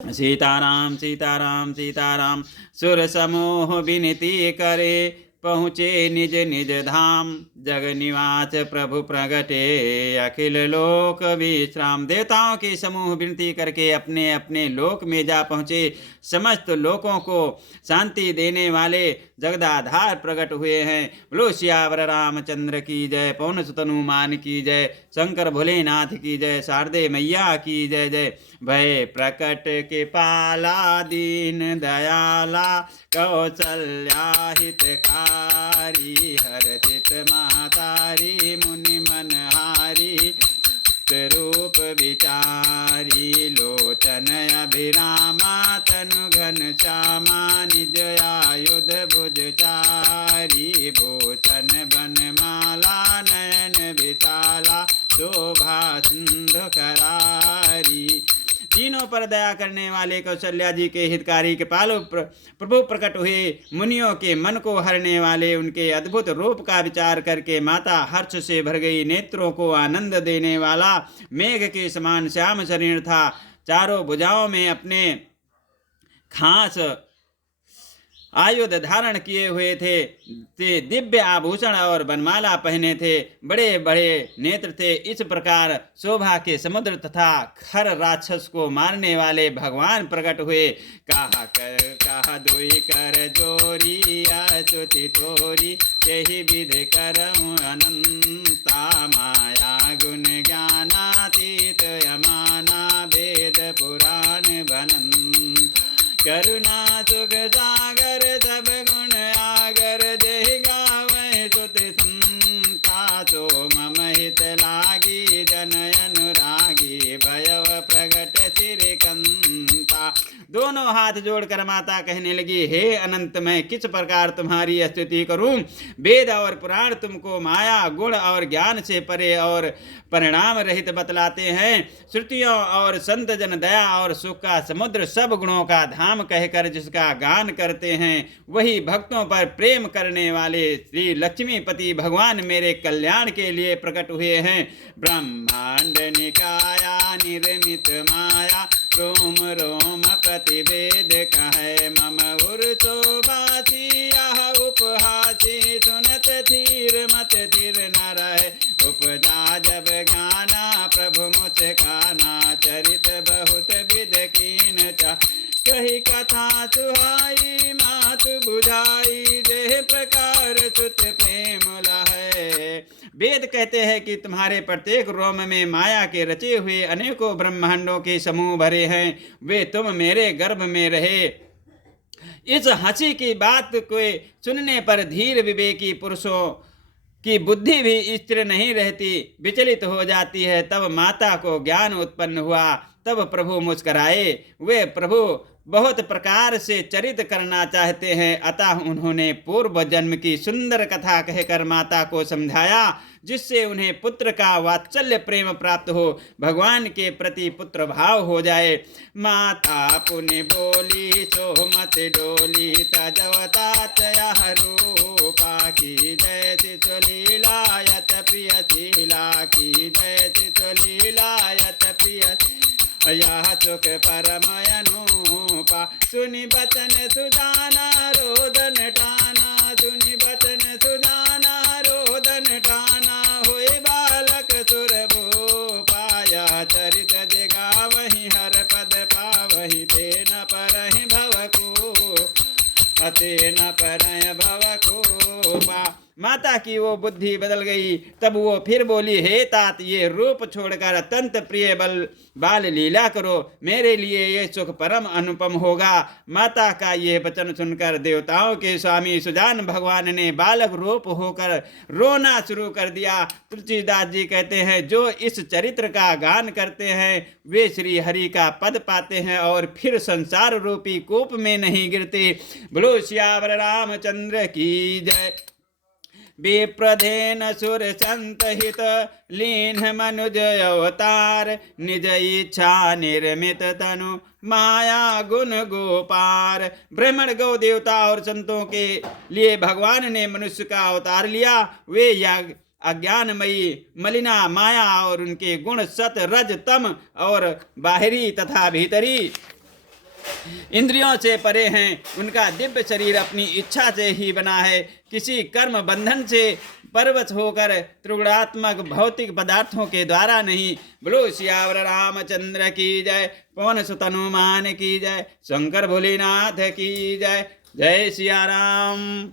सीताराम सीताराम सीताराम। सुर समूह विनती करे, पहुँचे निज निज धाम। जग निवास प्रभु प्रगटे, अखिल लोक विश्राम। देवताओं के समूह विनती करके अपने अपने लोक में जा पहुँचे। समस्त लोकों को शांति देने वाले जगदाधार प्रकट हुए हैं। बोलो सियावर रामचंद्र की जय, पवन सुत हनुमान की जय, शंकर भोलेनाथ की जय, शारदे मैया की जय जय। भय प्रकट के पाला, दीन दयाला, कौशल्या हितकारी। हरषित महतारी, मुनि मनहारी, रूप विचारी। लोचन अभिरामा, तनु घन श्यामा, निज आयुध भुजचारी। भूषण बनमाला, नयन विशाला, शोभा सिंधु करारी। तीनों पर दया करने वाले कौशल्या जी के हितकारी कृपालु प्रभु प्रकट हुए। मुनियों के मन को हरने वाले उनके अद्भुत रूप का विचार करके माता हर्ष से भर गई। नेत्रों को आनंद देने वाला मेघ के समान श्याम शरीर था। चारों भुजाओं में अपने खास आयुध धारण किए हुए थे। दिव्य आभूषण और बनमाला पहने थे। बड़े बड़े नेत्र थे। इस प्रकार शोभा के समुद्र तथा खर राक्षस को मारने वाले भगवान प्रकट हुए। कहा दुई कर जोरी, अच्युति तोरी, यही विधि करऊं अनंता। माया गुण ज्ञानातीत यमाना, वेद पुराण बनंत। करुणा सुख सागर, सब गुण आगर, जय गावै स्तुति संता। सो मम हित लागी, जन अनुरागी, भयव प्रगट श्रीकंता। दोनों हाथ जोड़कर माता कहने लगी, हे अनंत, मैं किस प्रकार तुम्हारी स्तुति करूं। वेद और पुराण तुमको माया गुण और ज्ञान से परे और परिणाम रहित बतलाते हैं। श्रुतियों और संत जन दया और सुख का समुद्र, सब गुणों का धाम कहकर जिसका गान करते हैं, वही भक्तों पर प्रेम करने वाले श्री लक्ष्मीपति भगवान मेरे कल्याण के लिए प्रकट हुए हैं। ब्रह्मांड निकाया, निर्मित माया, रोम रोम प्रतिवेद कहे। मम उर्सोबासी, यह उपहासी, सुनत धीर मत धीर न रहे। उपजा जब गाना, प्रभु मुस्काना, चरित बहुत विध कीन चा। कही कथा सुहाई, मात बुझाई, जय प्रकार सुत प्रेम लहै। वेद कहते हैं कि तुम्हारे प्रत्येक रोम में माया के रचे हुए अनेकों ब्रह्मांडों के समूह भरे हैं। वे तुम मेरे गर्भ में रहे। इस हंसी की बात को सुनने पर धीर विवेकी पुरुषों की बुद्धि भी स्थिर नहीं रहती, विचलित हो जाती है। तब माता को ज्ञान उत्पन्न हुआ। तब प्रभु मुस्कराए। वे प्रभु बहुत प्रकार से चरित करना चाहते हैं, अतः उन्होंने पूर्व जन्म की सुंदर कथा कहकर माता को समझाया, जिससे उन्हें पुत्र का वात्सल्य प्रेम प्राप्त हो, भगवान के प्रति पुत्र भाव हो जाए। माता पुण्य बोली, सो मत डोली, तजवतात यह रूपा की जय। शिशुलीलायत प्रिय शीला की जय। शिशुलीलायत प्रिय यह सुख परम अनुपा। सुनि बचन सुजाना, रोदन टाना, सुनि बचन सुजाना, रोदन टाना। हुए बालक सुर भूपा, यह चरित जगावहि, हर पद पावहि। ते न परहि भव को, अते न परहि भव को पा। माता की वो बुद्धि बदल गई। तब वो फिर बोली, हे तात, ये रूप छोड़कर अत्यंत प्रिय बाल लीला करो, मेरे लिए ये सुख परम अनुपम होगा। माता का ये वचन सुनकर देवताओं के स्वामी सुजान भगवान ने बालक रूप होकर रोना शुरू कर दिया। तुलसीदास जी कहते हैं, जो इस चरित्र का गान करते हैं वे श्री हरि का पद पाते हैं और फिर संसार रूपी कूप में नहीं गिरते। बोलो सियावर रामचंद्र की जय। विप्रधेन सुर संत हित, लीन मनुज अवतार। निज इच्छा निर्मित तनु, माया गुण गोपार। ब्राह्मण गौ देवता और संतों के लिए भगवान ने मनुष्य का अवतार लिया। वे अज्ञानमयी मलिना माया और उनके गुण सत रज तम और बाहरी तथा भीतरी इंद्रियों से परे हैं, उनका दिव्य शरीर अपनी इच्छा से ही बना है, किसी कर्म बंधन से परवश होकर त्रिगुणात्मक भौतिक पदार्थों के द्वारा नहीं। बोलो सियावर रामचंद्र की जय, पवन सुत हनुमान की जय, शंकर भोलेनाथ की जय। जय सिया राम।